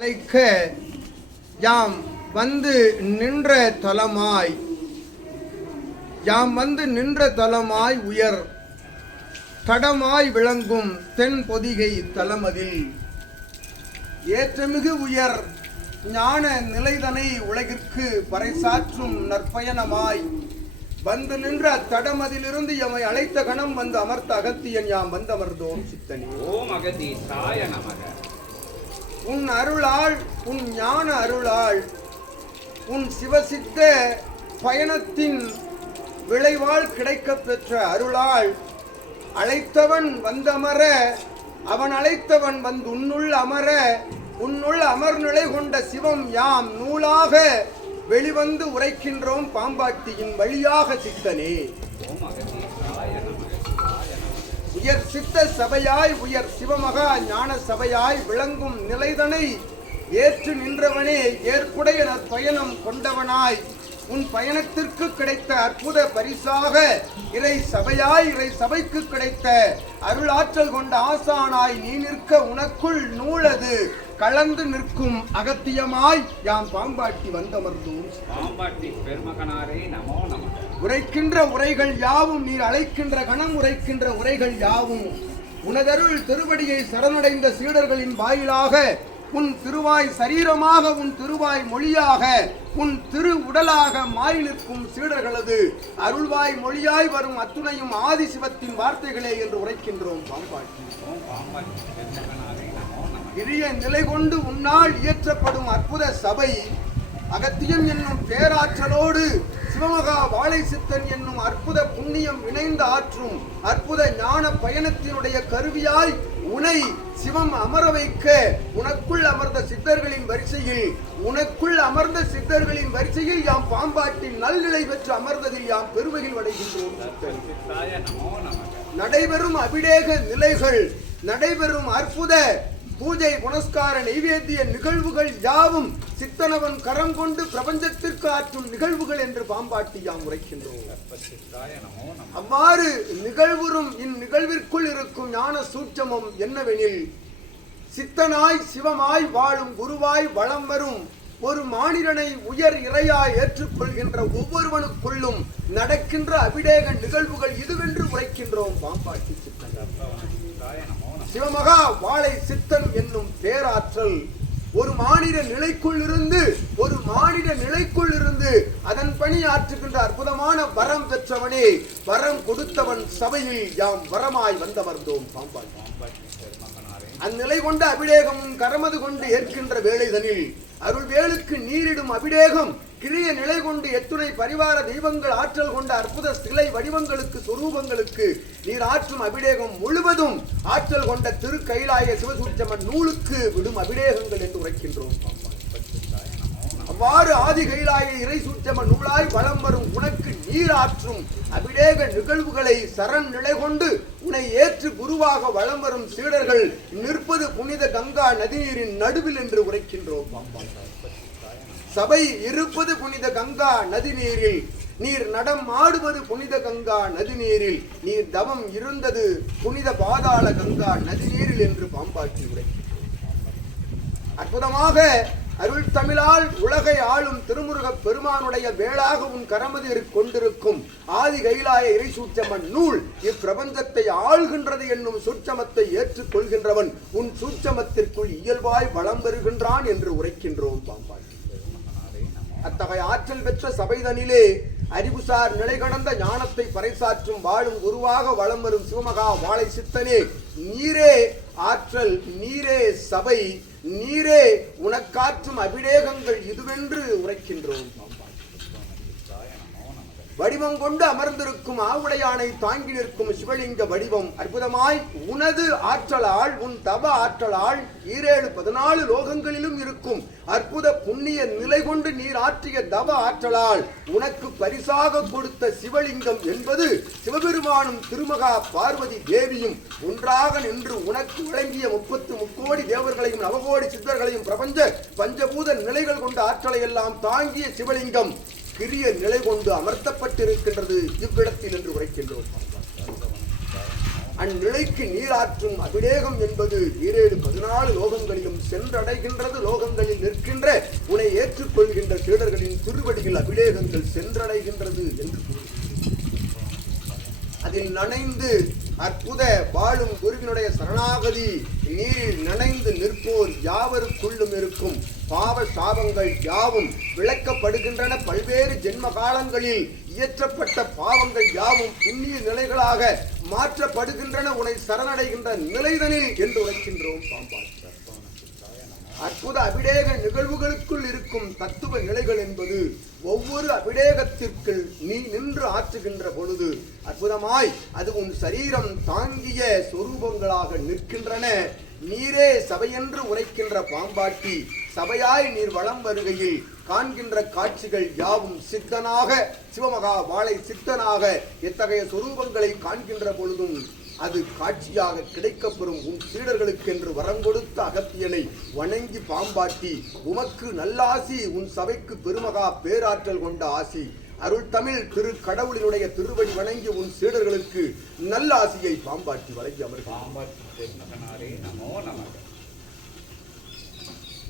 அழைக்க யாம் வந்து நின்ற தலமாய் உயர் தடமாய் விளங்கும் தென் பொதிகை தலமதில் ஏற்றமிகு உயர் ஞான நிலைதனை உலகிற்கு பறைசாற்றும் நற்பயணமாய் வந்து நின்ற தடமதிலிருந்து எமை அழைத்த கணம் வந்து அமர்த்த அகத்தியன் யாம் வந்தமர்ந்தோம் சித்தனி. ஓம் அகதீசாய நமக. உன் அருளால், உன் ஞான அருளால், உன் சிவசித்த பயணத்தின் விளைவால் கிடைக்கப் பெற்ற அருளால் அழைத்தவன் வந்தமர, அவன் அழைத்தவன் வந்து உன்னுள் அமர, உன்னுள் அமர்நிலை கொண்ட சிவம் யாம் நூலாக வெளிவந்து உரைக்கின்றோம் பாம்பாட்டியின் வழியாக சித்தனே. உயர் சித்த சபையாய் உயர் சிவமகா ஞான சபையாய் விளங்கும் நிலைதனை ஏற்று நின்றவனே, ஏற்புடைய நற்பயணம் கொண்டவனாய் உன் பயணத்திற்கு கிடைத்த அற்புத பரிசாக இறை சபைக்கு கிடைத்த அருளாற்றல் கொண்ட ஆசானாய் நீ நிற்க உனக்குள் நூலது கலந்து நிற்கும் அகத்தியமாய் யாம் பாம்பாட்டி வந்தமர்ந்தோம். பாம்பாட்டி பெருமகனாரே நமோ நமக. உரைக்கின்ற உரைகள் யாவும், நீர் அழைக்கின்ற கணம் உரைக்கின்ற உரைகள் யாவும் உனதருள் திருவடியை சரணடைந்த சீடர்களின் வாயிலாக உன் திருவாய் சரீரமாக, உன் திருவாய் மொழியாக, உன் திரு உடலாக மாறி நிற்கும் சீடர்களது அருள்வாய் மொழியாய் வரும் அத்துணையும் ஆதிசிவத்தின் வார்த்தைகளே என்று உரைக்கின்றோம் பாம்பாட்டி. இரிய நிலை கொண்டு உன்னால் இயற்றப்படும் அற்புத சபை அகத்தியம் என்னும் பேராற்றலோடு சிவமகா வாழை சித்தன் என்னும் அற்புத புண்ணியம் இணைந்து ஆற்றும் அற்புத ஞான பயணத்தினுடைய கருவியாய் உனை சிவம் அமர வைக்க உனக்குள் அமர்ந்த சித்தர்களின் வரிசையில் யாம் பாம்பாட்டின் நல்நிலை பெற்று அமர்ந்ததில் யாம் பெருமையில் அடைகின்றோம். நடைபெறும் அபிடேக நிலைகள், நடைபெறும் அற்புத பூஜை புனஸ்கார நைவேத்திய நிகழ்வுகள் யாவும் சித்தனவன் கரம் கொண்டு பிரபஞ்சத்திற்கு ஆற்றும் நிகழ்வுகள் என்று பாம்பாட்டி யாம் உரைக்கின்றோம். அவ்வாறு நிகழ்வுறும் இந்நிகழ்விற்குள் இருக்கும் ஞான சூட்சமம் என்னவெனில், சித்தனாய் சிவமாய் வாழும் குருவாய் வளம் வரும் ஒரு மானிடனை உயர் இறையாய் ஏற்றுக்கொள்கின்ற ஒவ்வொருவனுக்குள்ளும் நடக்கின்ற அபிடேக நிகழ்வுகள் இதுவென்று உரைக்கின்றோம் பாம்பாட்டி சித்தன். சிவமகா வாழை சித்தன் என்னும் பேராற்றல் ஒரு மானிட நிலைக்குள் இருந்து அதன் பணி ஆற்றுகின்ற அற்புதமான வரம் பெற்றவனே, வரம் கொடுத்தவன் சபையில் யாம் வரமாய் வந்தமர்ந்தோம் பாம்பாட்டி. அந்நிலை கொண்ட அபிடேகமும் கரமது கொண்டு ஏற்கின்ற வேளைதனில் அருள் வேலுக்கு நீரிடும் அபிடேகம் கிழிய நிலை கொண்டு எத்துணை பரிவார தெய்வங்கள் ஆற்றல் கொண்ட அற்புத சிலை வடிவங்களுக்கு சொரூபங்களுக்கு நீர் ஆற்றும் அபிடேகம் முழுவதும் ஆற்றல் கொண்ட திரு கைலாய சிவசூட்சமன் நூலுக்கு விடும் அபிடேகங்கள் என்று உரைக்கின்றோம். அவ்வாறு ஆதி கைலாய இறை சூட்சம நூலாய் வளம் வரும் உனக்கு நீர் ஆற்றும் அபிடேக நிகழ்வுகளை சரண் நிலை கொண்டு உன்னை ஏற்று குருவாக வளம் வரும் சீடர்கள் நிற்பது புனித கங்கா நதிநீரின் நடுவில் என்று உரைக்கின்றோம். சபை இருப்பது புனித கங்கா நதிநீரில், நீர் நடம் ஆடுவது புனித கங்கா நதிநீரில், நீர் தவம் இருந்தது புனித பாதாள கங்கா நதிநீரில் என்று பாம்பாட்டி உரைக்கின்றோம். அற்புதமாக அருள் தமிழால் உலகை ஆளும் திருமுருக பெருமானுடைய வேளாக உன் கரமதில் கொண்டிருக்கும் ஆதி கைலாய இறை சூட்சமன் நூல் இப்பிரபஞ்சத்தை ஆள்கின்றது என்னும் சூட்சமத்தை ஏற்றுக்கொள்கின்றவன் உன் சூட்சமத்திற்குள் இயல்பாய் வளம் பெறுகின்றான் என்று உரைக்கின்றோம் பாம்பாட்டி. அத்தகைய ஆற்றல் பெற்ற சபைதனிலே அறிவுசார் நிலை கடந்த ஞானத்தை பறைசாற்றும் வாழும் குருவாக வளம் வரும் சிவமகா வாழை சித்தனே, நீரே ஆற்றல், நீரே சபை, நீரே உனக்காற்றும் அபிடேகங்கள் இதுவென்று உரைக்கின்றோம். வடிவம் கொண்டு அமர்ந்திருக்கும் ஆவுடையானை தாங்கி நிற்கும் சிவலிங்க வடிவம் அற்புதமாய் உனது ஆற்றலால், உன் தவ ஆற்றலால் 14 லோகங்களிலும் இருக்கும் அற்புத புண்ணிய நிலை கொண்டு நீர் ஆற்றிய தவ ஆற்றலால் உனக்கு பரிசாக கொடுத்த சிவலிங்கம் என்பது சிவபெருமானும் திருமகா பார்வதி தேவியும் ஒன்றாக நின்று உனக்கு வழங்கிய 33 தேவர்களையும் நவகோடி சித்தர்களையும் பிரபஞ்ச பஞ்சபூத நிலைகள் கொண்ட ஆற்றலை எல்லாம் தாங்கிய சிவலிங்கம் கிரிய நிலை கொண்டு அமர்த்தப்பட்டிருக்கின்றது இவ்விடத்தில் என்று உரைக்கின்றோம். அந்நிலைக்கு நீராற்றும் அபிடேகம் என்பது 14 லோகங்களிலும் சென்றடைகின்றது. லோகங்களில் நிற்கின்ற உன்னை ஏற்றுக்கொள்கின்ற சீடர்களின் திருவடியில் அபிடேகங்கள் சென்றடைகின்றது என்று அதில் நனைந்து அற்புத வாழும் குருவினுடைய சரணாகதி நீரில் நனைந்து நிற்போர் யாவருக்குள்ளும் இருக்கும் பாவ சாபங்கள் யாவும் விளக்கப்படுகின்றன. பல்வேறு ஜென்ம காலங்களில் இயற்றப்பட்ட பாவங்கள் யாவும் புண்ணிய நிலைகளாக மாற்றப்படுகின்றன. உன்னை சரணடைகின்ற நிலைதனில் என்று உரைக்கின்றோம் பாம்பாட்டி. அற்புத அபிடேக நிகழ்வுகளுக்குள் இருக்கும் தத்துவ நிலைகள் என்பது ஒவ்வொரு அபிடேகத்திற்குள் நீ நின்று ஆற்றுகின்ற பொழுது அற்புதமாய் அது உன் சரீரம் தாங்கிய சொரூபங்களாக நிற்கின்றன. நீரே சபையென்று உரைக்கின்ற பாம்பாட்டி, சபையாய் நீர் வலம் வருகையில் காண்கின்ற காட்சிகள் யாவும் சித்தனாக சிவமகா வாழை சித்தனாக எத்தகைய சொரூபங்களை காண்கின்ற பொழுதும் அது காட்சியாக கிடைக்கப்பெறும் உன் சீடர்களுக்கு என்று வரங்கொடுத்த அகத்தியனை வணங்கி பாம்பாட்டி, உமக்கு நல்லாசி, உன் சபைக்கு பெருமகா பேராற்றல் கொண்ட ஆசி, அருள் தமிழ் திரு கடவுளினுடைய திருவடி வணங்கி உன் சீடர்களுக்கு நல்ல ஆசியை பாம்பாட்டி வழங்கி அமர்கிறார். பாம்பாட்டி பெருமகனாரே நமோ நமக.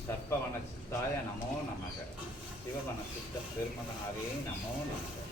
சர்ப்பவன சித்தாய நமோ நமக. சிவவன சித்த பெருமகனாரே நமோ நமக.